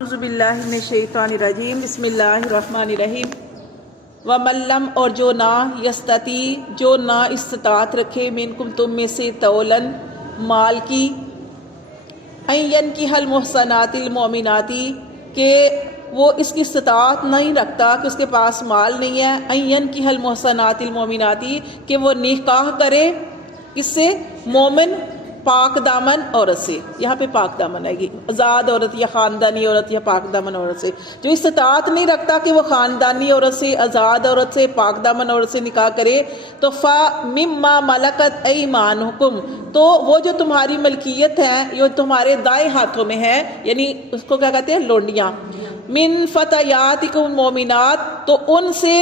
اعوذ باللہ من الشیطان الرجیم بسم اللہ الرحمن الرحیم وملم اور جو نہ یستطیع جو نہ استطاعت رکھے منکم تم میں سے تولن مال کی این کی حل محسنات المومناتی کہ وہ اس کی استطاعت نہیں رکھتا کہ اس کے پاس مال نہیں ہے این کی حل محسنات المومناتی کہ وہ نکاح کرے کس سے مومن پاک دامن عورت سے. یہاں پہ پاک دامن آئے گی آزاد عورت یا خاندانی عورت یا پاک دامن عورت سے. جو استطاعت نہیں رکھتا کہ وہ خاندانی عورت سے آزاد عورت سے پاک دامن عورت سے نکاح کرے تو مما ملکت ایمانکم تو وہ جو تمہاری ملکیت ہے جو تمہارے دائیں ہاتھوں میں ہے یعنی اس کو کیا کہتے ہیں لونڈیاں من فتیاتکم المؤمنات تو ان سے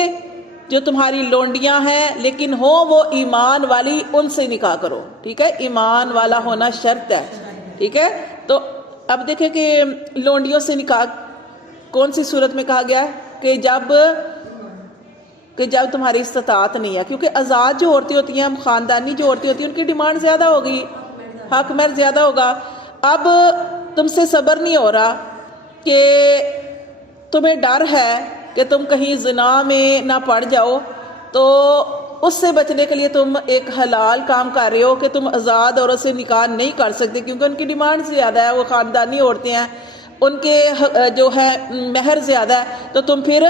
جو تمہاری لونڈیاں ہیں لیکن ہو وہ ایمان والی ان سے نکاح کرو. ٹھیک ہے ایمان والا ہونا شرط ہے. ٹھیک ہے تو اب دیکھیں کہ لونڈیوں سے نکاح کون سی صورت میں کہا گیا ہے کہ جب تمہاری استطاعت نہیں ہے کیونکہ آزاد جو عورتیں ہوتی ہیں خاندانی جو عورتیں ہوتی ہیں ان کی ڈیمانڈ زیادہ ہوگی حق مہر زیادہ ہوگا. اب تم سے صبر نہیں ہو رہا کہ تمہیں ڈر ہے کہ تم کہیں زنا میں نہ پڑ جاؤ تو اس سے بچنے کے لیے تم ایک حلال کام کر رہے ہو کہ تم آزاد عورت سے نکاح نہیں کر سکتے کیونکہ ان کی ڈیمانڈ زیادہ ہے وہ خاندانی عورتیں ہیں ان کے جو ہے مہر زیادہ ہے تو تم پھر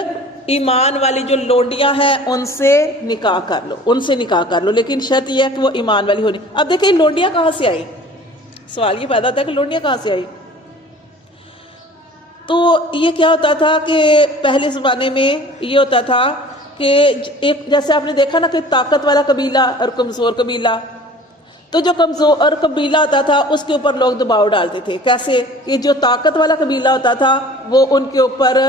ایمان والی جو لونڈیاں ہیں ان سے نکاح کر لو لیکن شرط یہ ہے کہ وہ ایمان والی ہونی. اب دیکھیں لونڈیاں کہاں سے آئی سوال یہ پیدا ہوتا ہے کہ لونڈیاں کہاں سے آئی. تو یہ کیا ہوتا تھا کہ پہلے زمانے میں یہ ہوتا تھا کہ ایک جیسے آپ نے دیکھا نا کہ طاقت والا قبیلہ اور کمزور قبیلہ تو جو کمزور قبیلہ ہوتا تھا اس کے اوپر لوگ دباؤ ڈالتے تھے. کیسے کہ جو طاقت والا قبیلہ ہوتا تھا وہ ان کے اوپر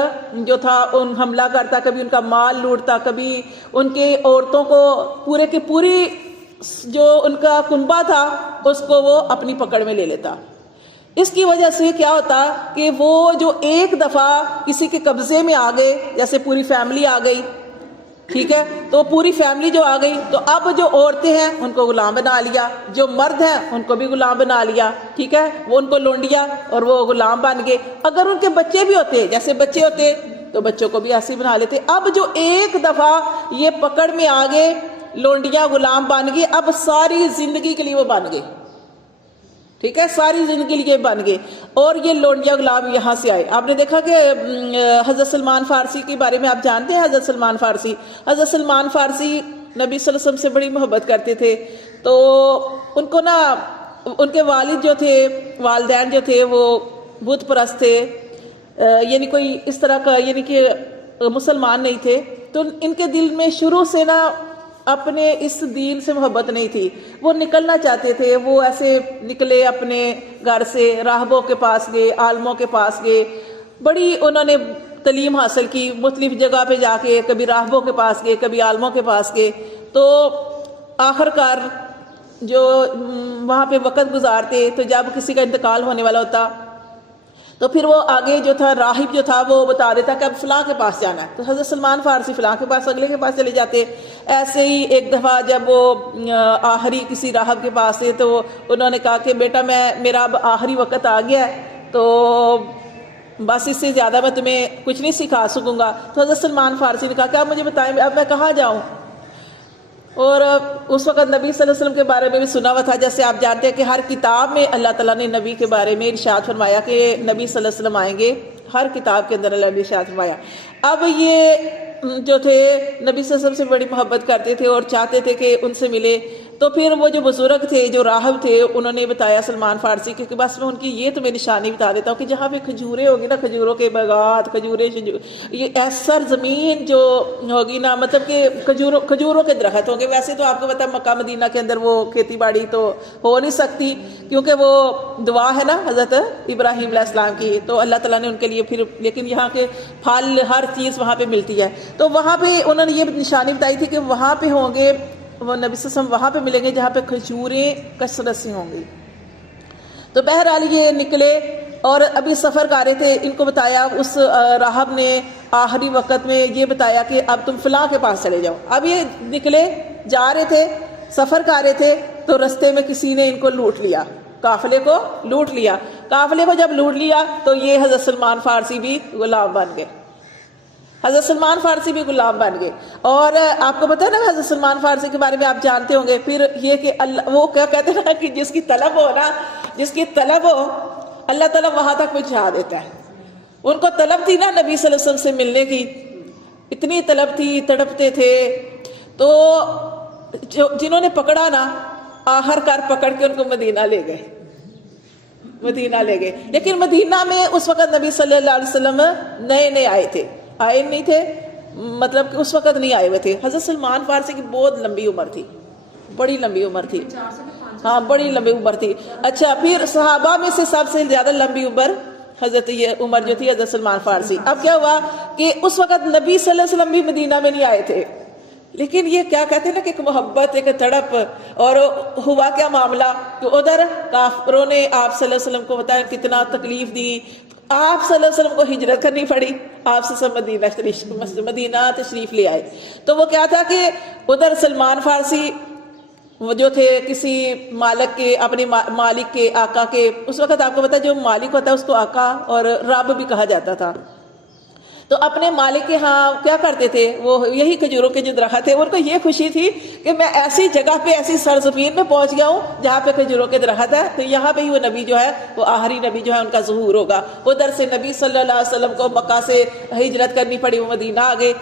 جو تھا ان حملہ کرتا کبھی ان کا مال لوٹتا کبھی ان کے عورتوں کو پورے کی پوری جو ان کا کنبہ تھا اس کو وہ اپنی پکڑ میں لے لیتا. اس کی وجہ سے کیا ہوتا کہ وہ جو ایک دفعہ کسی کے قبضے میں آ گئے جیسے پوری فیملی آ گئی ٹھیک ہے تو پوری فیملی جو آ گئی تو اب جو عورتیں ہیں ان کو غلام بنا لیا جو مرد ہیں ان کو بھی غلام بنا لیا. ٹھیک ہے وہ ان کو لونڈیا اور وہ غلام بن گئے. اگر ان کے بچے بھی ہوتے جیسے بچے ہوتے تو بچوں کو بھی ایسے بنا لیتے. اب جو ایک دفعہ یہ پکڑ میں آ گئے لونڈیاں غلام بن گئے اب ساری زندگی کے لیے وہ بن گئے. ٹھیک ہے ساری زندگی لیے بن گئے اور یہ لونڈیا غلام یہاں سے آئے. آپ نے دیکھا کہ حضرت سلمان فارسی کے بارے میں آپ جانتے ہیں حضرت سلمان فارسی نبی صلی اللہ علیہ وسلم سے بڑی محبت کرتے تھے. تو ان کو نا ان کے والد جو تھے والدین جو تھے وہ بت پرست تھے یعنی کوئی اس طرح کا یعنی کہ مسلمان نہیں تھے. تو ان کے دل میں شروع سے نا اپنے اس دین سے محبت نہیں تھی. وہ نکلنا چاہتے تھے وہ ایسے نکلے اپنے گھر سے راہبوں کے پاس گئے عالموں کے پاس گئے بڑی انہوں نے تعلیم حاصل کی مختلف جگہ پہ جا کے کبھی راہبوں کے پاس گئے کبھی عالموں کے پاس گئے. تو آخر کار جو وہاں پہ وقت گزارتے تو جب کسی کا انتقال ہونے والا ہوتا تو پھر وہ آگے جو تھا راہب جو تھا وہ بتا دیتا کہ اب فلاں کے پاس جانا ہے تو حضرت سلمان فارسی فلاں کے پاس اگلے کے پاس چلے جاتے. ایسے ہی ایک دفعہ جب وہ آخری کسی راہب کے پاس تھے تو انہوں نے کہا کہ بیٹا میرا اب آخری وقت آ گیا ہے تو بس اس سے زیادہ میں تمہیں کچھ نہیں سکھا سکوں گا. تو حضرت سلمان فارسی نے کہا کہ آپ مجھے بتائیں اب میں کہاں جاؤں. اور اس وقت نبی صلی اللہ علیہ وسلم کے بارے میں بھی سنا ہوا تھا جیسے آپ جانتے ہیں کہ ہر کتاب میں اللہ تعالیٰ نے نبی کے بارے میں ارشاد فرمایا کہ نبی صلی اللہ علیہ وسلم آئیں گے. ہر کتاب کے اندر اللہ نے ارشاد فرمایا. اب یہ جو تھے نبی صلی اللہ علیہ وسلم سے بڑی محبت کرتے تھے اور چاہتے تھے کہ ان سے ملے. تو پھر وہ جو بزرگ تھے جو راہب تھے انہوں نے بتایا سلمان فارسی کہ بس میں ان کی یہ تمہیں نشانی بتا دیتا ہوں کہ جہاں پہ کھجوریں ہوگی نا کھجوروں کے باغات یہ ایسر زمین جو ہوگی نا مطلب کہ کھجوروں کے درخت ہوں گے. ویسے تو آپ کو پتا مکہ مدینہ کے اندر وہ کھیتی باڑی تو ہو نہیں سکتی کیونکہ وہ دعا ہے نا حضرت ابراہیم علیہ السلام کی تو اللہ تعالیٰ نے ان کے لیے پھر لیکن یہاں کے پھل ہر چیز وہاں پہ ملتی ہے. تو وہاں پہ انہوں نے یہ نشانی بتائی تھی کہ وہاں پہ ہوں گے وہ نبی صلی اللہ علیہ وسلم وہاں پہ ملیں گے جہاں پہ کھجوریں کثرت سے ہوں گی. تو بہرحال یہ نکلے اور ابھی سفر کر رہے تھے. ان کو بتایا اس راہب نے آخری وقت میں یہ بتایا کہ اب تم فلاں کے پاس چلے جاؤ. اب یہ نکلے جا رہے تھے سفر کر رہے تھے تو رستے میں کسی نے ان کو لوٹ لیا. قافلے کو لوٹ لیا. قافلے کو جب لوٹ لیا تو یہ حضرت سلمان فارسی بھی غلام بن گئے. حضرت سلمان فارسی بھی غلام بن گئے. اور آپ کو پتہ ہے نا حضرت سلمان فارسی کے بارے میں آپ جانتے ہوں گے. پھر یہ کہ اللہ وہ کیا کہتے ہیں نا کہ جس کی طلب ہو نا، جس کی طلب ہو اللہ تعالیٰ وہاں تک پہنچا دیتا ہے. ان کو طلب تھی نا نبی صلی اللہ علیہ وسلم سے ملنے کی، اتنی طلب تھی، تڑپتے تھے. تو جنہوں نے پکڑا نا آخر کار پکڑ کے ان کو مدینہ لے گئے، مدینہ لے گئے. لیکن مدینہ میں اس وقت نبی صلی اللہ علیہ وسلم نئے آئے تھے، آئے نہیں تھے، مطلب کہ اس وقت نہیں آئے ہوئے تھے. حضرت سلمان فارسی کی بہت لمبی عمر تھی، بڑی لمبی عمر تھی. ہاں بڑی لمبی عمر تھی. اچھا پھر صحابہ میں سے سب سے زیادہ لمبی عمر حضرت یہ عمر جو تھی حضرت سلمان فارسی. اب کیا ہوا کہ اس وقت نبی صلی اللہ علیہ وسلم بھی مدینہ میں نہیں آئے تھے، لیکن یہ کیا کہتے ہیں نا کہ ایک محبت، ایک تڑپ. اور ہوا کیا معاملہ کہ ادھر کافروں نے آپ صلی اللہ علیہ وسلم کو بتایا کتنا تکلیف دی. آپ صلی اللہ علیہ وسلم کو ہجرت کرنی پڑی، آپ سے سب مدینہ تشریف لے آئے. تو وہ کیا تھا کہ ادھر سلمان فارسی وہ جو تھے کسی مالک کے، اپنے مالک کے، آقا کے، اس وقت آپ کو پتا جو مالک ہوتا ہے اس کو آقا اور رب بھی کہا جاتا تھا. تو اپنے مالک کے ہاں کیا کرتے تھے، وہ یہی کھجوروں کے جو درخت تھے، ان کو یہ خوشی تھی کہ میں ایسی جگہ پہ، ایسی سرزمین میں پہنچ گیا ہوں جہاں پہ کھجوروں کے درخت ہے، تو یہاں پہ ہی وہ نبی جو ہے، وہ آخری نبی جو ہے ان کا ظہور ہوگا. ادھر سے نبی صلی اللہ علیہ وسلم کو مکہ سے ہجرت کرنی پڑی، وہ مدینہ آ گئے.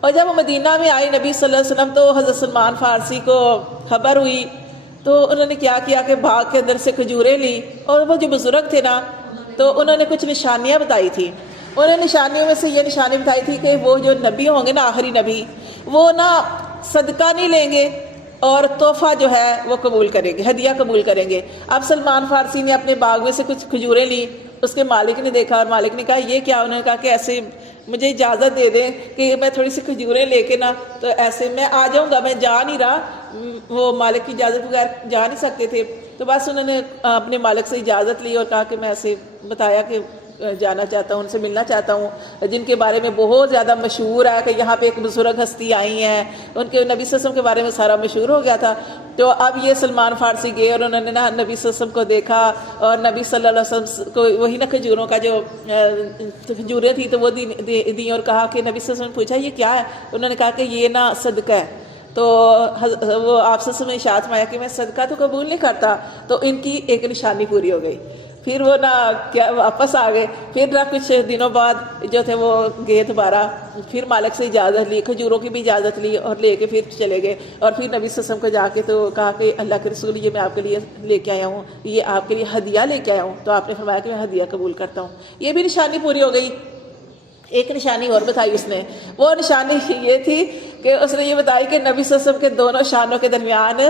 اور جب وہ مدینہ میں آئے نبی صلی اللہ علیہ وسلم تو حضرت سلمان فارسی کو خبر ہوئی. تو انہوں نے کیا کیا کہ باغ کے اندر سے کھجوریں لی، اور وہ جو بزرگ تھے نا تو انہوں نے کچھ نشانیاں بتائی تھی. انہوں نے نشانیوں میں سے یہ نشانی بتائی تھی کہ وہ جو نبی ہوں گے نا، آخری نبی، وہ نا صدقہ نہیں لیں گے اور تحفہ جو ہے وہ قبول کریں گے، ہدیہ قبول کریں گے. اب سلمان فارسی نے اپنے باغ میں سے کچھ کھجوریں لی. اس کے مالک نے دیکھا اور مالک نے کہا یہ کیا؟ انہوں نے کہا کہ ایسے مجھے اجازت دے دیں کہ میں تھوڑی سی کھجوریں لے کے نا، تو ایسے میں آ جاؤں گا، میں جا نہیں رہا. وہ مالک کی اجازت بغیر جا نہیں سکتے تھے. تو بس انہوں نے اپنے مالک سے اجازت لی اور کہا کہ میں ایسے بتایا کہ جانا چاہتا ہوں، ان سے ملنا چاہتا ہوں، جن کے بارے میں بہت زیادہ مشہور ہے کہ یہاں پہ ایک بزرگ ہستی آئی ہیں. ان کے نبی صلی اللہ علیہ وسلم کے بارے میں سارا مشہور ہو گیا تھا. تو اب یہ سلمان فارسی گئے اور انہوں نے نا نبی صلی اللہ علیہ وسلم کو دیکھا، اور نبی صلی اللہ علیہ وسلم کو وہی نا کھجوروں کا جو کھجوریں تھی تو وہ دی اور کہا کہ نبی صلی اللہ علیہ وسلم نے پوچھا یہ کیا ہے؟ انہوں نے کہا کہ یہ نا صدقہ ہے. تو وہ آپ سے سمجھ اشاعت میں آیا کہ میں صدقہ تو قبول نہیں کرتا. تو ان کی ایک نشانی پوری ہو گئی. پھر وہ نا کیا واپس آ گئے. پھر نا کچھ دنوں بعد جو تھے وہ گئے دوبارہ، پھر مالک سے اجازت لی، کھجوروں کی بھی اجازت لی اور لے کے پھر چلے گئے. اور پھر نبی صلی اللہ علیہ وسلم کو جا کے تو کہا کہ اللہ کے رسول یہ میں آپ کے لیے لے کے آیا ہوں، یہ آپ کے لیے ہدیہ لے کے آیا ہوں. تو آپ نے فرمایا کہ میں ہدیہ قبول کرتا ہوں. یہ بھی نشانی پوری ہو گئی. ایک نشانی اور بتائی اس نے، وہ نشانی یہ تھی کہ اس نے یہ بتائی کہ نبی صلی اللہ علیہ وسلم کے دونوں شانوں کے درمیان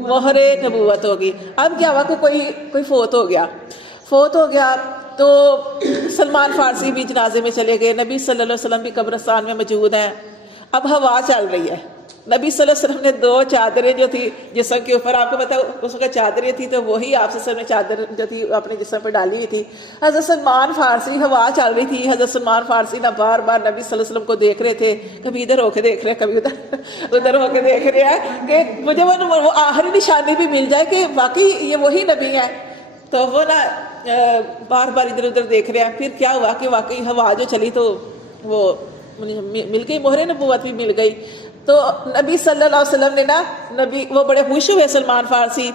مہر نبوت ہوگی. اب کیا ہوا کہ کوئی فوت ہو گیا تو سلمان فارسی بھی جنازے میں چلے گئے. نبی صلی اللہ علیہ وسلم بھی قبرستان میں موجود ہیں. اب ہوا چل رہی ہے. نبی صلی اللہ علیہ وسلم نے 2 چادریں جو تھی جسم کے اوپر، آپ کو پتا اس وقت چادریں تھی تو وہی آپ صلی اللہ علیہ وسلم نے چادر جو تھی اپنے جسم پہ ڈالی ہوئی تھی. حضرت سلمان فارسی، ہوا چل رہی تھی، حضرت سلمان فارسی نہ بار بار نبی صلی اللہ علیہ وسلم کو دیکھ رہے تھے، کبھی ادھر ہو کے دیکھ رہے، کبھی ادھر ہو کے دیکھ رہے ہیں کہ مجھے وہ آخری نشانی بھی مل جائے کہ واقعی یہ وہی نبی ہیں. تو وہ نا بار بار ادھر ادھر دیکھ رہے ہیں. پھر کیا ہوا کہ واقعی ہوا جو چلی تو وہ مل گئی، مہر نبوت بھی مل گئی. تو نبی صلی اللہ علیہ وسلم نے نا وہ بڑے خوش ہوئے. سلمان فارسی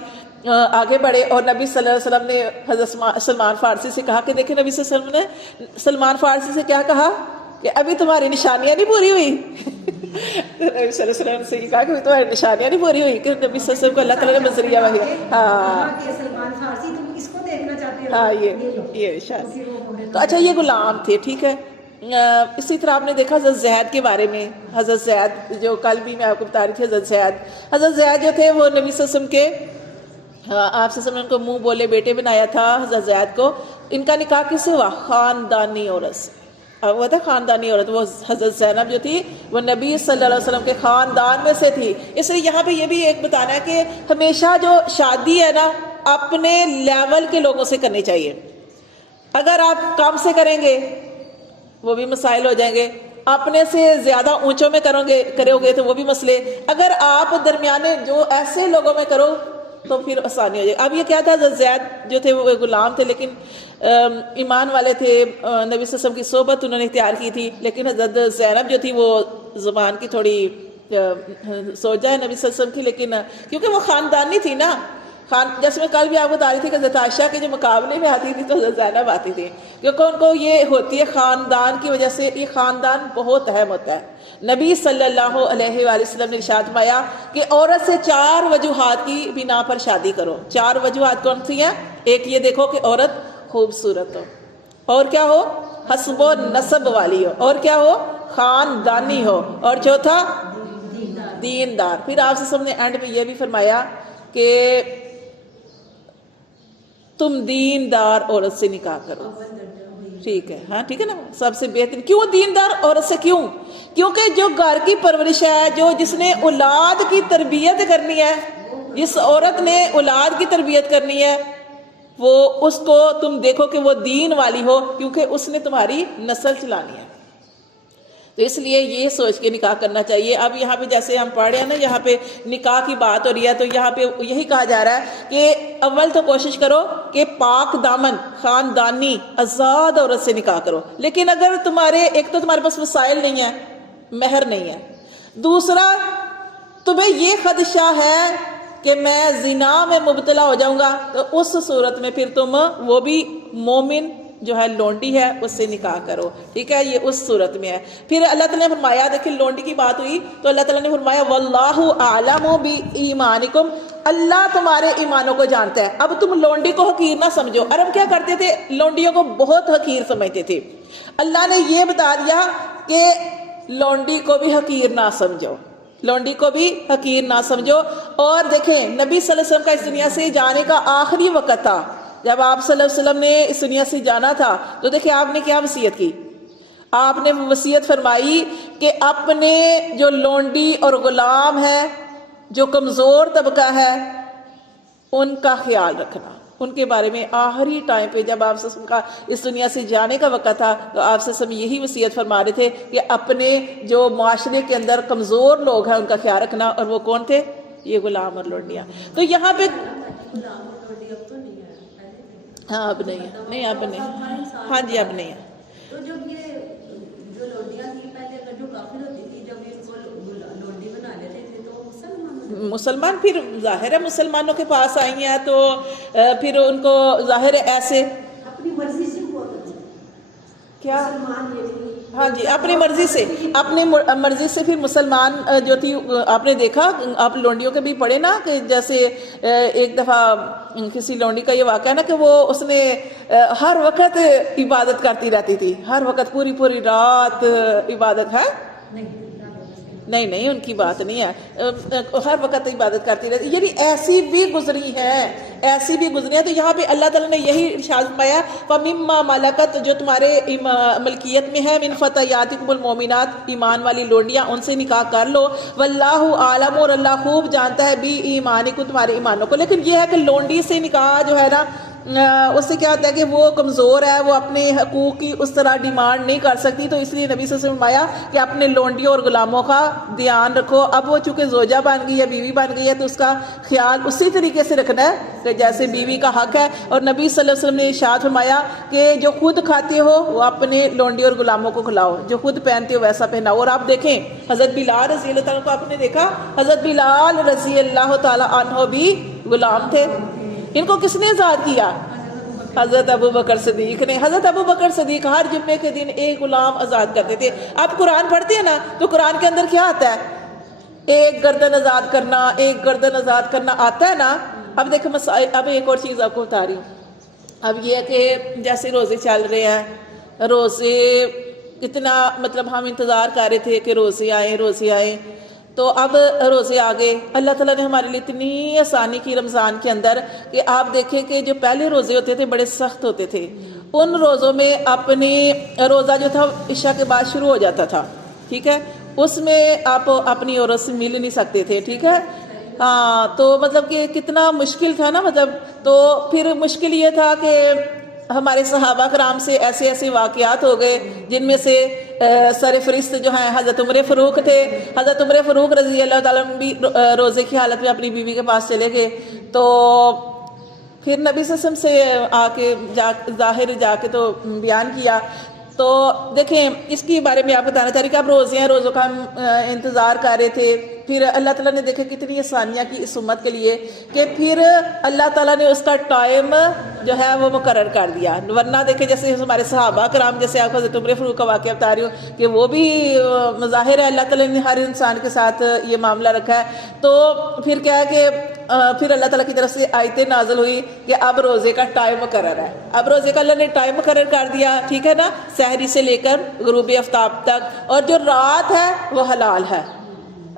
آگے بڑھے اور نبی صلی اللہ علیہ وسلم نے حضرت سلمان فارسی سے کہا کہ دیکھیں نبی صلی اللہ علیہ وسلم نے سلمان فارسی سے کیا کہا کہ ابھی تمہاری نشانیاں نہیں پوری ہوئی. نبی صلی اللہ علیہ وسلم سے یہ کہا کہ تمہاری نشانیاں نہیں پوری ہوئی، کہ نبی صلی اللہ علیہ وسلم کو اللہ تعالیٰ نے نظریہ وغیرہ. ہاں یہ نشان. تو اچھا یہ غلام تھے، ٹھیک ہے. اسی طرح آپ نے دیکھا حضرت زید کے بارے میں. حضرت زید جو کل بھی میں آپ کو بتا رہی تھی، حضرت زید جو تھے وہ نبی صلی اللہ علیہ وسلم کے آپ سے ان کو منہ بولے بیٹے بنایا تھا. حضرت زید کو ان کا نکاح کس سے ہوا؟ خاندانی عورت سے. وہ تھا خاندانی عورت. وہ حضرت زینب جو تھی وہ نبی صلی اللہ علیہ وسلم کے خاندان میں سے تھی. اس لیے یہاں پہ یہ بھی ایک بتانا ہے کہ ہمیشہ جو شادی ہے نا اپنے لیول کے لوگوں سے کرنی چاہیے. اگر آپ کم سے کریں گے وہ بھی مسائل ہو جائیں گے، اپنے سے زیادہ اونچوں میں کرو گے تو وہ بھی مسئلے. اگر آپ درمیانے جو ایسے لوگوں میں کرو تو پھر آسانی ہو جائے. اب یہ کیا تھا، حضرت زید جو تھے وہ غلام تھے لیکن ایمان والے تھے، نبی صلی اللہ علیہ وسلم کی صحبت انہوں نے اختیار کی تھی، لیکن حضرت زینب جو تھی وہ زبان کی تھوڑی سوچ جائے نبی صلی اللہ علیہ وسلم کی، لیکن کیونکہ وہ خاندانی تھی نا، جیسے میں کل بھی آپ کو بتا رہی تھی کہ حضرت عائشہ کے جو مقابلے میں آتی تھی تو حضرت زینب آتی تھی، کیونکہ ان کو یہ ہوتی ہے خاندان کی وجہ سے، یہ خاندان بہت اہم ہوتا ہے. نبی صلی اللہ علیہ وآلہ وسلم نے ارشاد فرمایا کہ عورت سے 4 وجوہات کی بنا پر شادی کرو. 4 وجوہات کون سی ہیں؟ ایک یہ دیکھو کہ عورت خوبصورت ہو، اور کیا ہو، حسب و نسب والی ہو، اور کیا ہو، خاندانی ہو، اور چوتھا دیندار. پھر آپ سے نے اینڈ پہ یہ بھی فرمایا کہ تم دیندار عورت سے نکاح کرو. ٹھیک ہے، ہاں ٹھیک ہے نا، سب سے بہترین. کیوں دیندار عورت سے؟ کیونکہ جو گھر کی پرورش ہے، جس نے اولاد کی تربیت کرنی ہے، جس عورت نے اولاد کی تربیت کرنی ہے، وہ اس کو تم دیکھو کہ وہ دین والی ہو، کیونکہ اس نے تمہاری نسل چلانی ہے. تو اس لیے یہ سوچ کے نکاح کرنا چاہیے. اب یہاں پہ جیسے ہم پڑھ رہے ہیں نا، یہاں پہ نکاح کی بات ہو رہی ہے، تو یہاں پہ یہی کہا جا رہا ہے کہ اول تو کوشش کرو کہ پاک دامن خاندانی آزاد عورت سے نکاح کرو. لیکن اگر ایک تو تمہارے پاس وسائل نہیں ہے، مہر نہیں ہے، دوسرا تمہیں یہ خدشہ ہے کہ میں زنا میں مبتلا ہو جاؤں گا، تو اس صورت میں پھر تم وہ بھی مومن جو ہے لونڈی ہے اس سے نکاح کرو. ٹھیک ہے، یہ اس صورت میں ہے. پھر اللہ تعالیٰ نے فرمایا، دیکھیں لونڈی کی بات ہوئی تو اللہ تعالیٰ نے فرمایا واللہ اعلم بایمانکم، اللہ تمہارے ایمانوں کو جانتا ہے. اب تم لونڈی کو حقیر نہ سمجھو. عرب کیا کرتے تھے، لونڈیوں کو بہت حقیر سمجھتے تھے. اللہ نے یہ بتا دیا کہ لونڈی کو بھی حقیر نہ سمجھو، لونڈی کو بھی حقیر نہ سمجھو. اور دیکھیں نبی صلی اللہ علیہ وسلم کا اس دنیا سے جانے کا آخری وقت تھا. جب آپ صلی اللہ علیہ وسلم نے اس دنیا سے جانا تھا تو دیکھیں آپ نے کیا وصیت کی. آپ نے وصیت فرمائی کہ اپنے جو لونڈی اور غلام ہے، جو کمزور طبقہ ہے، ان کا خیال رکھنا، ان کے بارے میں. آخری ٹائم پہ جب آپ سے کا اس دنیا سے جانے کا وقت تھا تو آپ سے سب یہی وصیت فرما رہے تھے کہ اپنے جو معاشرے کے اندر کمزور لوگ ہیں ان کا خیال رکھنا. اور وہ کون تھے؟ یہ غلام اور لونڈیاں. تو یہاں پہ ہاں اب نہیں ہے، نہیں اب نہیں، ہاں جی اب نہیں ہے. تو جب یہ جو لونڈیاں تھی پہلے اگر جو کافر ہوتی تھی، جب اس کو لونڈی بنا لیتے تھے تو مسلمان پھر ظاہر ہے مسلمانوں کے پاس آئی ہیں تو پھر ان کو ظاہر ہے ایسے اپنی مرضی سے کیا، ہاں جی اپنی مرضی سے، اپنی مرضی سے پھر مسلمان جو تھی. آپ نے دیکھا، آپ لونڈیوں کے بھی پڑھے نا کہ جیسے ایک دفعہ کسی لونڈی کا یہ واقعہ ہے نا کہ وہ اس نے ہر وقت عبادت کرتی رہتی تھی، ہر وقت پوری رات عبادت ہے. نہیں ان کی بات نہیں ہے، ہر وقت عبادت کرتی رہتی، یعنی ایسی بھی گزری ہیں. تو یہاں پہ اللہ تعالیٰ نے یہی ارشاد فرمایا فَمِمَّا مَلَكَتْ، جو تمہارے ملکیت میں ہے، مِن فَتَيَاتِكُمُ الْمُؤْمِنَاتِ، ایمان والی لونڈیاں، ان سے نکاح کر لو. وَاللَّهُ عَالَمُ، اور اللہ خوب جانتا ہے بِایمانِکُم، تمہارے ایمانوں کو. لیکن یہ ہے کہ لونڈی سے نکاح جو ہے نا، اس سے کیا ہوتا ہے کہ وہ کمزور ہے، وہ اپنے حقوق کی اس طرح ڈیمانڈ نہیں کر سکتی. تو اس لیے نبی صلی اللہ علیہ وسلم نے فرمایا کہ اپنے لونڈیوں اور غلاموں کا دھیان رکھو. اب وہ چونکہ زوجہ بن گئی ہے، بیوی بن گئی ہے، تو اس کا خیال اسی طریقے سے رکھنا ہے کہ جیسے بیوی کا حق ہے. اور نبی صلی اللہ علیہ وسلم نے ارشاد فرمایا کہ جو خود کھاتے ہو وہ اپنے لونڈی اور غلاموں کو کھلاؤ، جو خود پہنتے ہو ویسا پہناؤ. اور آپ دیکھیں حضرت بلال رضی اللہ تعالیٰ کو آپ نے دیکھا، حضرت بلال رضی اللہ تعالیٰ عنہ بھی غلام تھے. ان کو کس نے آزاد کیا؟ حضرت ابو بکر صدیق نے. حضرت ابو بکر صدیق ہر جمعے کے دن ایک غلام آزاد کرتے تھے. آپ قرآن پڑھتے ہیں نا تو قرآن کے اندر کیا آتا ہے؟ ایک گردن آزاد کرنا، ایک گردن آزاد کرنا آتا ہے نا. اب دیکھیں اب ایک اور چیز آپ کو بتا رہی ہوں. اب یہ کہ جیسے روزے چل رہے ہیں، روزے اتنا مطلب ہم انتظار کر رہے تھے کہ روزے آئیں، تو اب روزے آ گئے. اللہ تعالیٰ نے ہمارے لیے اتنی آسانی کی رمضان کے اندر کہ آپ دیکھیں کہ جو پہلے روزے ہوتے تھے بڑے سخت ہوتے تھے. ان روزوں میں اپنی روزہ جو تھا عشاء کے بعد شروع ہو جاتا تھا، ٹھیک ہے، اس میں آپ اپنی عورت سے مل نہیں سکتے تھے، ٹھیک ہے. ہاں تو مطلب کہ کتنا مشکل تھا نا، مطلب تو پھر مشکل یہ تھا کہ ہمارے صحابہ کرام سے ایسے واقعات ہو گئے جن میں سے سر فرست جو ہیں حضرت عمر فاروق تھے. حضرت عمر فاروق رضی اللہ تعالیٰ عنہ بھی روزے کی حالت میں اپنی بیوی کے پاس چلے گئے. تو پھر نبی صلی اللہ علیہ وسلم سے آ کے ظاہر جا کے تو بیان کیا. تو دیکھیں اس کے بارے میں آپ بتانا چاہ رہی کہ اب روزے ہیں, روزوں کا ہم انتظار کر رہے تھے. پھر اللہ تعالیٰ نے دیکھے کتنی آسانیاں کی اس امت کے لیے کہ پھر اللہ تعالیٰ نے اس کا ٹائم جو ہے وہ مقرر کر دیا. ورنہ دیکھیں جیسے ہمارے صحابہ کرام, جیسے آپ حضرت عمر فاروق کا واقعہ بتا رہی ہوں کہ وہ بھی ظاہر ہے اللہ تعالیٰ نے ہر انسان کے ساتھ یہ معاملہ رکھا ہے. تو پھر کیا ہے کہ پھر اللہ تعالیٰ کی طرف سے آیتیں نازل ہوئی کہ اب روزے کا ٹائم مقرر ہے. اب روزے کا اللہ نے ٹائم مقرر کر دیا, ٹھیک ہے نا, سحری سے لے کر غروب آفتاب تک. اور جو رات ہے وہ حلال ہے.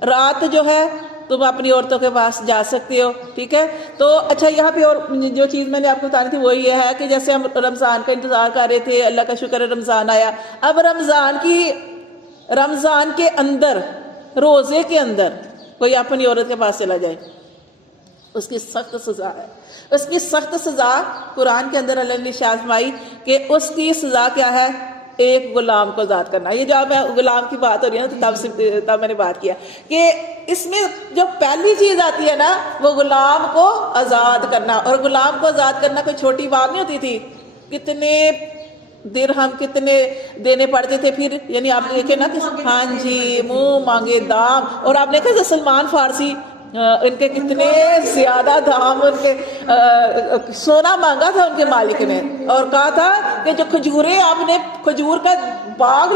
رات جو ہے تم اپنی عورتوں کے پاس جا سکتے ہو, ٹھیک ہے. تو اچھا یہاں پہ اور جو چیز میں نے آپ کو بتانی تھی وہ یہ ہے کہ جیسے ہم رمضان کا انتظار کر رہے تھے, اللہ کا شکر ہے رمضان آیا. اب رمضان کے اندر, روزے کے اندر کوئی اپنی عورت کے پاس چلا جائے, اس کی سخت سزا ہے. اس کی سخت سزا قرآن کے اندر اللہ نے ارشاد فرمائی کہ اس کی سزا کیا ہے, ایک غلام کو آزاد کرنا. یہ جو غلام کی بات ہو رہی ہے نا, تو تب میں نے بات کیا کہ اس میں جو پہلی چیز آتی ہے نا وہ غلام کو آزاد کرنا. اور غلام کو آزاد کرنا کوئی چھوٹی بات نہیں ہوتی تھی. کتنے درہم کتنے دینے پڑتے تھے پھر, یعنی آپ دیکھیں نا کہ ہاں جی منہ مانگے دام. اور آپ نے کہا سلمان فارسی, ان کے کتنے زیادہ دام, ان کے سونا مانگا تھا ان کے مالک نے اور کہا تھا کہ جو کھجوریں آپ نے, کھجور کا باغ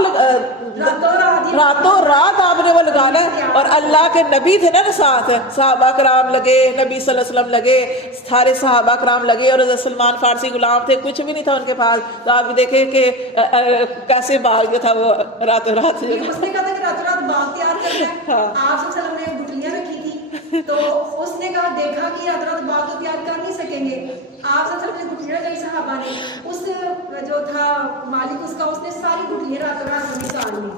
راتوں رات آپ نے وہ لگانا ہے. اور اللہ کے نبی تھے نا ساتھ, صحابہ کرام لگے, نبی صلی اللہ علیہ وسلم لگے, سارے صحابہ کرام لگے, اور سلمان فارسی غلام تھے, کچھ بھی نہیں تھا ان کے پاس. تو آپ دیکھیں کہ کیسے باغ جو تھا وہ راتوں رات, اس نے کہا تھا کہ راتوں رات باغ تیار کرنا ہے. آپ صلی اللہ علیہ وسلم نے گٹلیاں رکھی تھی تو اس نے کہا دیکھا کہ رات رات باغ تو تیار کر نہیں سکیں گے. آپ صلی اللہ علیہ وسلم نے گٹلیاں لگائی صحابہ نے, اس جو تھا مالک اس کا, اس نے ساری گٹلیاں راتوں رات نکال لی.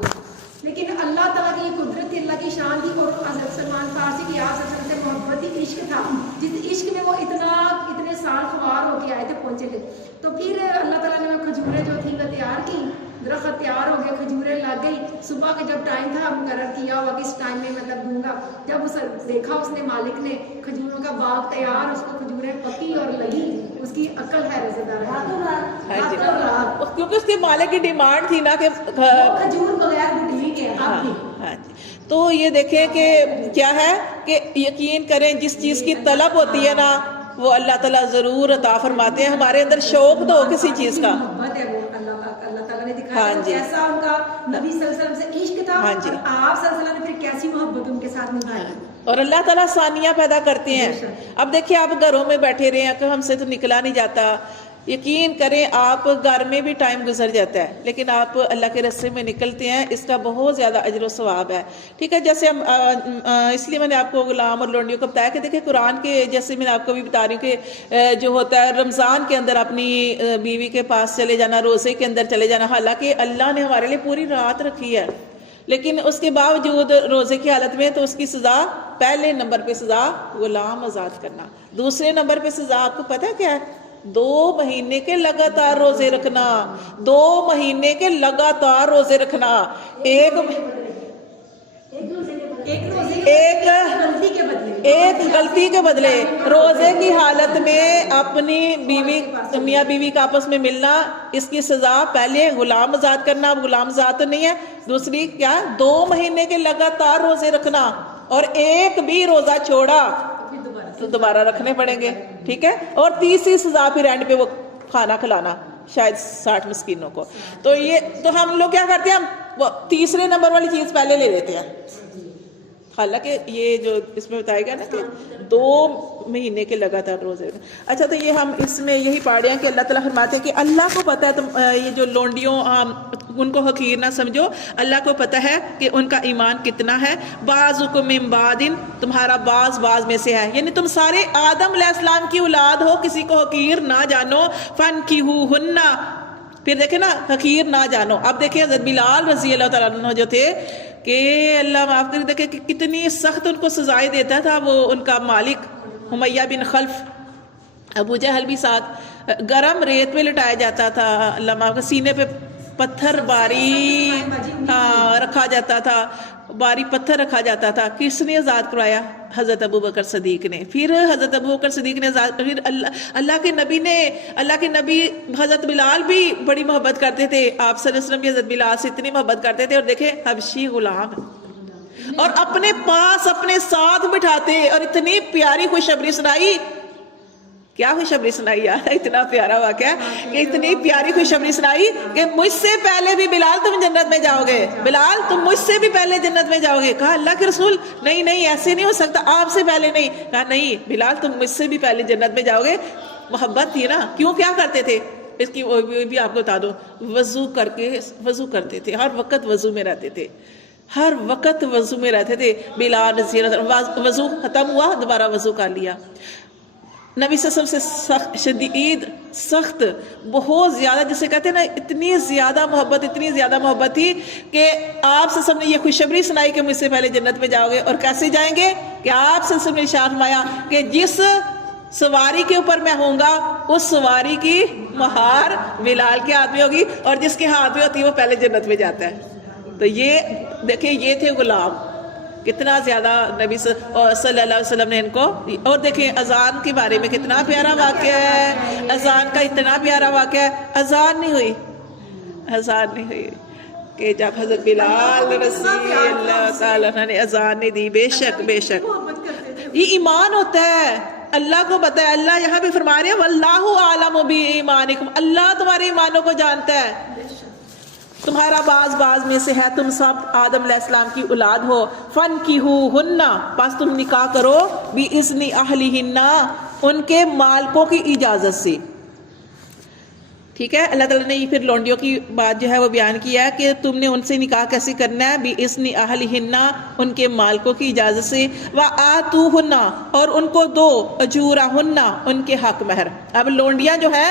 لیکن اللہ تعالیٰ کی یہ قدرت تھی, اللہ کی شان تھی. اور حضرت سلمان فارسی کی آپ صلی اللہ علیہ وسلم سے محبت ہی عشق تھا, جس عشق میں وہ اتنے سال خوار ہو کے آئے تھے, پہنچے تھے. تو پھر اللہ تعالیٰ نے وہ کھجوریں جو تھیں وہ تیار کی, درخت تیار ہو گیا, کھجوریں لگ گئی. صبح کا جب ٹائم تھا مقرر کیا ہوا کہ اس ٹائم میں مطلب دوں گا, جب اسے دیکھا اس نے مالک نے کھجوروں کا باغ تیار, اس کو کھجوریں پکی اور لگی, اس کی عقل ہے رضیدار کیونکہ اس کے مالک کی ڈیمانڈ تھی نا کہ کھجور بغیر گٹلی کے. ہاں جی. تو یہ دیکھیں کہ کیا ہے کہ یقین کریں جس چیز کی طلب ہوتی ہے نا وہ اللہ تعالیٰ ضرور عطا فرماتے ہیں. ہمارے اندر شوق تو ہو کسی چیز کا, محبت ہے وہ اللہ تعالیٰ نے دکھایا. ہاں جی, کیسا ان کا نبی صلی اللہ علیہ وسلم سے عشق تھا, ہاں جی, اور آپ صلی اللہ علیہ وسلم نے پھر کیسی محبت ان کے ساتھ نبھائی. اور اللہ تعالیٰ آسانیاں پیدا کرتے ہیں. اب دیکھیں آپ گھروں میں بیٹھے رہے ہیں کہ ہم سے تو نکلا نہیں جاتا, یقین کریں آپ گھر میں بھی ٹائم گزر جاتا ہے, لیکن آپ اللہ کے راستے میں نکلتے ہیں, اس کا بہت زیادہ اجر و ثواب ہے. ٹھیک ہے, جیسے ہم اس لیے میں نے آپ کو غلام اور لونڈیوں کو بتایا کہ دیکھیں قرآن کے, جیسے میں نے آپ کو بھی بتا رہی ہوں کہ جو ہوتا ہے رمضان کے اندر اپنی بیوی کے پاس چلے جانا, روزے کے اندر چلے جانا, حالانکہ اللہ نے ہمارے لیے پوری رات رکھی ہے, لیکن اس کے باوجود روزے کی حالت میں تو اس کی سزا, پہلے نمبر پہ سزا غلام آزاد کرنا, دوسرے نمبر پہ سزا آپ کو پتہ ہے کیا ہے, 2 مہینے کے لگاتار روزے رکھنا, 2 مہینے کے لگاتار روزے رکھنا. ایک غلطی کے بدلے روزے کی حالت میں اپنی بیوی, میاں بیوی کا آپس میں ملنا, اس کی سزا پہلے غلام آزاد کرنا. اب غلام آزاد تو نہیں ہے, دوسری کیا, 2 مہینے کے لگاتار روزے رکھنا, اور ایک بھی روزہ چھوڑا تو دوبارہ رکھنے پڑیں گے. ٹھیک ہے, اور تیسری سزا پھر اینڈ پہ وہ کھانا کھلانا شاید 60 مسکینوں کو. تو یہ تو ہم لوگ کیا کرتے ہیں, ہم وہ تیسرے نمبر والی چیز پہلے لے لیتے ہیں, حالانکہ یہ جو اس میں بتایا گیا نا کہ 2 مہینے کے لگاتار روزے. اچھا, تو یہ ہم اس میں یہی پڑھ رہے ہیں کہ اللہ تعالیٰ فرماتے ہیں کہ اللہ کو پتہ ہے, تم یہ جو لونڈیوں ان کو حقیر نہ سمجھو, اللہ کو پتہ ہے کہ ان کا ایمان کتنا ہے. بعضکم من بعض, تمہارا بعض میں سے ہے, یعنی تم سارے آدم علیہ السلام کی اولاد ہو, کسی کو حقیر نہ جانو. فانکحوہن, پھر دیکھیں نا حقیر نہ جانو. اب دیکھیں حضرت بلال رضی اللہ تعالیٰ عنہ جو تھے کہ اللہ معاف کر, دیکھیں کہ کتنی سخت ان کو سزائیں دیتا تھا وہ ان کا مالک امیہ بن خلف. ابو جہل بھی ساتھ, گرم ریت پہ لٹایا جاتا تھا, اللہ معاف کر, سینے پہ پتھر باری رکھا جاتا تھا، باری پتھر رکھا جاتا تھا. کس نے آزاد کروایا؟ حضرت ابوبکر صدیق نے. پھر حضرت ابوبکر صدیق نے آزاد، پھر اللہ کے نبی حضرت بلال بھی بڑی محبت کرتے تھے. آپ صلی اللہ علیہ وسلم بھی حضرت بلال سے اتنی محبت کرتے تھے. اور دیکھیں حبشی غلام اور اپنے پاس اپنے ساتھ بٹھاتے، اور اتنی پیاری خوشخبری سنائی. کیا خوشخبری سنائی یار، اتنا پیارا واقعہ ہے کہ اتنی پیاری خوشخبری سنائی کہ مجھ سے پہلے بھی بلال تم جنت میں جاؤ گے، بلال تم مجھ سے بھی پہلے جنت میں جاؤ گے. کہا اللہ کے رسول نہیں ایسے نہیں ہو سکتا، آپ سے پہلے نہیں. کہا نہیں بلال تم مجھ سے بھی پہلے جنت میں جاؤ گے. محبت تھی نا. کیوں کیا کرتے تھے اس کی وہ بھی آپ کو بتا دو. وضو کر کے وضو کرتے تھے، ہر وقت وضو میں رہتے تھے، ہر وقت وضو میں رہتے تھے. بلال وضو ختم ہوا دوبارہ وضو کر لیا. نبی صلی اللہ علیہ وسلم سے شدید سخت بہت زیادہ، جسے کہتے ہیں نا اتنی زیادہ محبت تھی کہ آپ صلی اللہ علیہ وسلم نے یہ خوشخبری سنائی کہ مجھ سے پہلے جنت میں جاؤ گے. اور کیسے جائیں گے؟ کہ آپ صلی اللہ علیہ وسلم نے ارشاد فرمایا کہ جس سواری کے اوپر میں ہوں گا اس سواری کی مہار بلال کے ہاتھ میں ہوگی، اور جس کے ہاتھ میں ہوتی ہے وہ پہلے جنت میں جاتا ہے. تو یہ دیکھیں یہ تھے غلام، کتنا زیادہ نبی صلی اللہ علیہ وسلم نے ان کو. اور دیکھیں اذان کے بارے میں کتنا پیارا واقعہ ہے، اذان کا اتنا پیارا واقعہ ہے. اذان نہیں ہوئی کہ جب حضرت بلال رضی اللہ تعالیٰ عنہ نے اذان نہیں دی. بے شک یہ ایمان ہوتا ہے، اللہ کو پتہ ہے. اللہ یہاں بھی فرما رہے ہیں واللہ اعلم بایمانکم، اللہ تمہارے ایمانوں کو جانتا ہے. تمہارا باز میں سے ہے، تم سب آدم علیہ السلام کی اولاد ہو. فَانْكِحُوهُنَّ، پس تم نکاح کرو، بِإِذْنِ أَهْلِهِنَّ، ان کے مالکوں کی اجازت سے. ٹھیک ہے. اللہ تعالیٰ نے یہ پھر لونڈیوں کی بات جو ہے وہ بیان کیا کہ تم نے ان سے نکاح کیسے کرنا ہے. بِإِذْنِ أَهْلِهِنَّ، ان کے مالکوں کی اجازت سے. وَآتُوهُنَّ، اور ان کو دو، أُجُورَهُنَّ، ان کے حق مہر. اب لونڈیاں جو ہے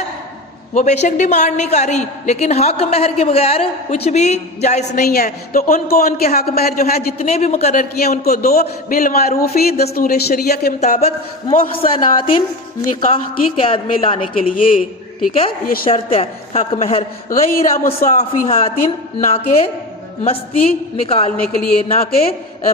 وہ بے شک ڈیمانڈ نہیں کر رہی، لیکن حق مہر کے بغیر کچھ بھی جائز نہیں ہے. تو ان کو ان کے حق مہر جو ہے جتنے بھی مقرر کیے ہیں ان کو دو. بالمعروفی، دستور شریعہ کے مطابق. محصنات، نکاح کی قید میں لانے کے لیے. ٹھیک ہے، یہ شرط ہے حق مہر. غیر مصافحات، نہ کہ مستی نکالنے کے لیے، نہ کہ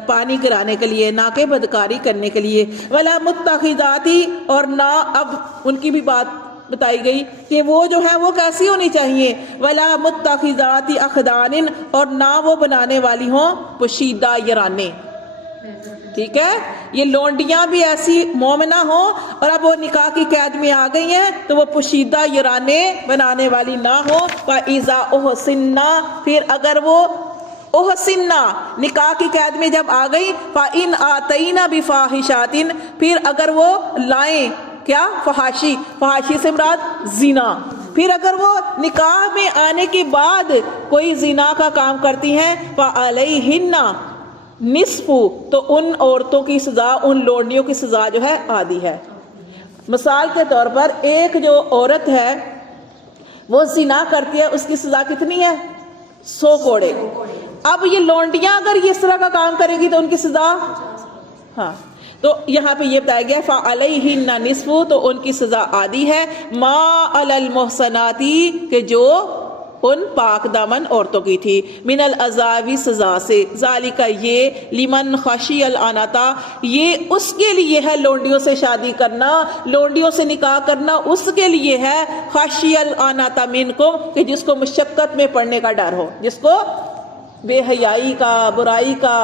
پانی گرانے کے لیے، نہ کہ بدکاری کرنے کے لیے. ولا متخذاتی، اور نہ اب ان کی بھی بات بتائی گئی کہ وہ جو ہے وہ کیسی ہونی چاہیے. ولا متخذات اخدان، اور نہ وہ بنانے والی ہوں پوشیدہ یرانے. ٹھیک ہے، یہ لونڈیاں بھی ایسی مومنہ ہوں اور اب وہ نکاح کی قید میں آ گئی ہیں تو وہ پوشیدہ یرانے بنانے والی نہ ہو. فَإِذَا أُحْصِنَّ، پھر اگر وہ احسنہ نکاح کی قید میں جب آ گئی. فَإِنْ آتَيْنَ بِفَاحِشَاتٍ، پھر اگر وہ لائیں کیا؟ فحاشی سے مراد زنا. پھر اگر وہ نکاح میں آنے کے بعد کوئی زنا کا کام کرتی ہیں. فَعَلَيْهِنَّ نِصْفُ، تو ان عورتوں کی سزا، ان لونڈیوں کی سزا جو ہے آدھی ہے. مثال کے طور پر ایک جو عورت ہے وہ زنا کرتی ہے، اس کی سزا کتنی ہے؟ 100 کوڑے. اب یہ لونڈیاں اگر یہ اس طرح کا کام کرے گی تو ان کی سزا، ہاں تو یہاں پہ یہ بتایا گیا فَعَلَيْهِنَّ نِصْفُ، تو ان کی سزا آدھی ہے. مَا عَلَى الْمُحْصَنَاتِ، کہ جو ان پاک دامن عورتوں کی تھی. من العذاب، سزا سے. ذالک، یہ لمن خشی العنتا، یہ اس کے لیے ہے لونڈیوں سے شادی کرنا، لونڈیوں سے نکاح کرنا اس کے لیے ہے. خشی العنتا منکم، کہ جس کو مشقت میں پڑنے کا ڈر ہو، جس کو بے حیائی کا، برائی کا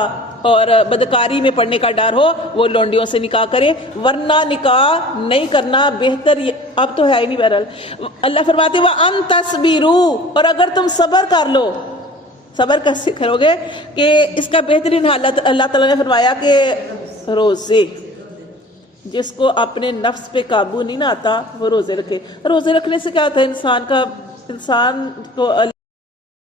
اور بدکاری میں پڑنے کا ڈر ہو، وہ لونڈیوں سے نکاح کرے. ورنہ نکاح نہیں کرنا بہتر. اب تو ہے ہی نہیں. بہرحال اللہ فرماتے وَأَن تَصْبِرُوا، اور اگر تم صبر کر لو. صبر کیسے کرو گے؟ کہ اس کا بہترین حالت اللہ تعالیٰ نے فرمایا کہ روزے. جس کو اپنے نفس پہ قابو نہیں نہ آتا وہ روزے رکھے. روزے رکھنے سے کیا ہوتا ہے؟ انسان کو